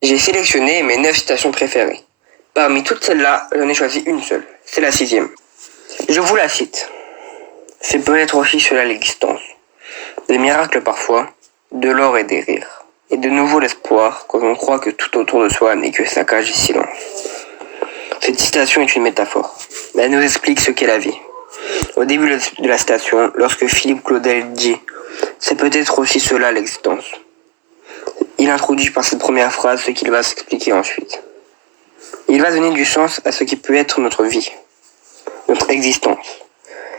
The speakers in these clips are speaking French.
J'ai sélectionné mes 9 citations préférées. Parmi toutes celles-là, j'en ai choisi une seule. C'est la 6e. Je vous la cite. C'est peut-être aussi cela l'existence. Des miracles parfois, de l'or et des rires. Et de nouveau l'espoir quand on croit que tout autour de soi n'est que saccage et silence. Cette citation est une métaphore. Elle nous explique ce qu'est la vie. Au début de la citation, lorsque Philippe Claudel dit « C'est peut-être aussi cela l'existence », il introduit par cette première phrase ce qu'il va s'expliquer ensuite. Il va donner du sens à ce qui peut être notre vie, notre existence.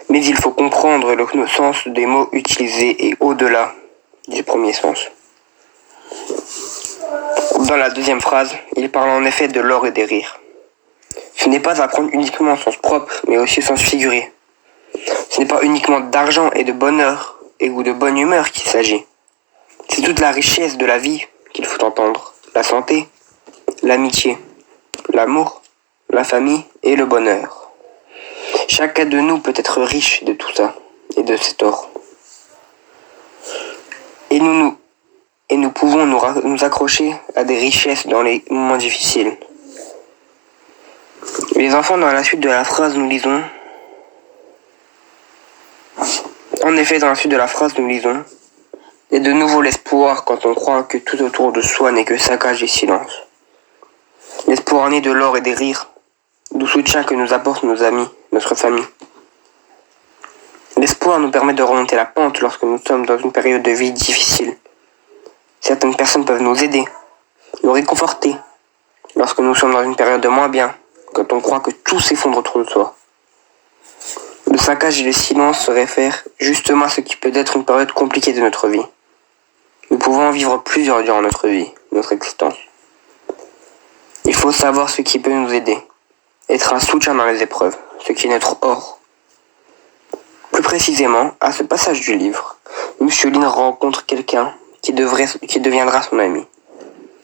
Mais il faut comprendre le sens des mots utilisés et au-delà du premier sens. Dans la deuxième phrase, il parle en effet de l'or et des rires. Ce n'est pas à prendre uniquement en sens propre, mais aussi au sens figuré. Ce n'est pas uniquement d'argent et de bonheur ou de bonne humeur qu'il s'agit. C'est toute la richesse de la vie qu'il faut entendre. La santé, l'amitié, l'amour, la famille et le bonheur. Chacun de nous peut être riche de tout ça et de cet or. Et nous pouvons nous accrocher à des richesses dans les moments difficiles. Les enfants, dans la suite de la phrase, nous lisons. En effet, dans la suite de la phrase, nous lisons. Et de nouveau l'espoir quand on croit que tout autour de soi n'est que saccage et silence. L'espoir né de l'or et des rires, du soutien que nous apportent nos amis, notre famille. L'espoir nous permet de remonter la pente lorsque nous sommes dans une période de vie difficile. Certaines personnes peuvent nous aider, nous réconforter, lorsque nous sommes dans une période de moins bien, quand on croit que tout s'effondre autour de soi. Le saccage et le silence se réfèrent justement à ce qui peut être une période compliquée de notre vie. Nous pouvons en vivre plusieurs durant notre vie, notre existence. Il faut savoir ce qui peut nous aider, être un soutien dans les épreuves, ce qui est notre or. Plus précisément, à ce passage du livre, M. Lin rencontre quelqu'un qui deviendra son ami.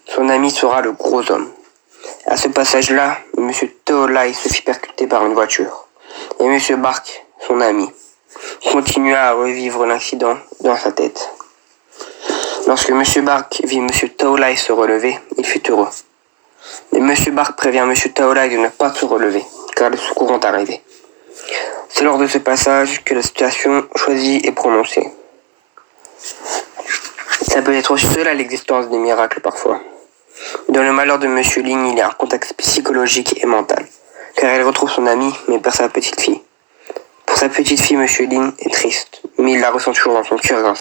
Son ami sera le gros homme. À ce passage-là, M. Taolai se fit percuter par une voiture. Et M. Bark, son ami, continua à revivre l'incident dans sa tête. Lorsque M. Bark vit M. Taolai se relever, il fut heureux. Mais M. Bark prévient M. Taolai de ne pas se relever, car les secours vont arriver. C'est lors de ce passage que la citation choisie est prononcée. Ça peut être aussi cela l'existence des miracles parfois. Dans le malheur de M. Lin, il y a un contexte psychologique et mental, car elle retrouve son ami, mais perd sa petite fille. Pour sa petite fille, M. Lin est triste, mais il la ressent toujours dans son cœur.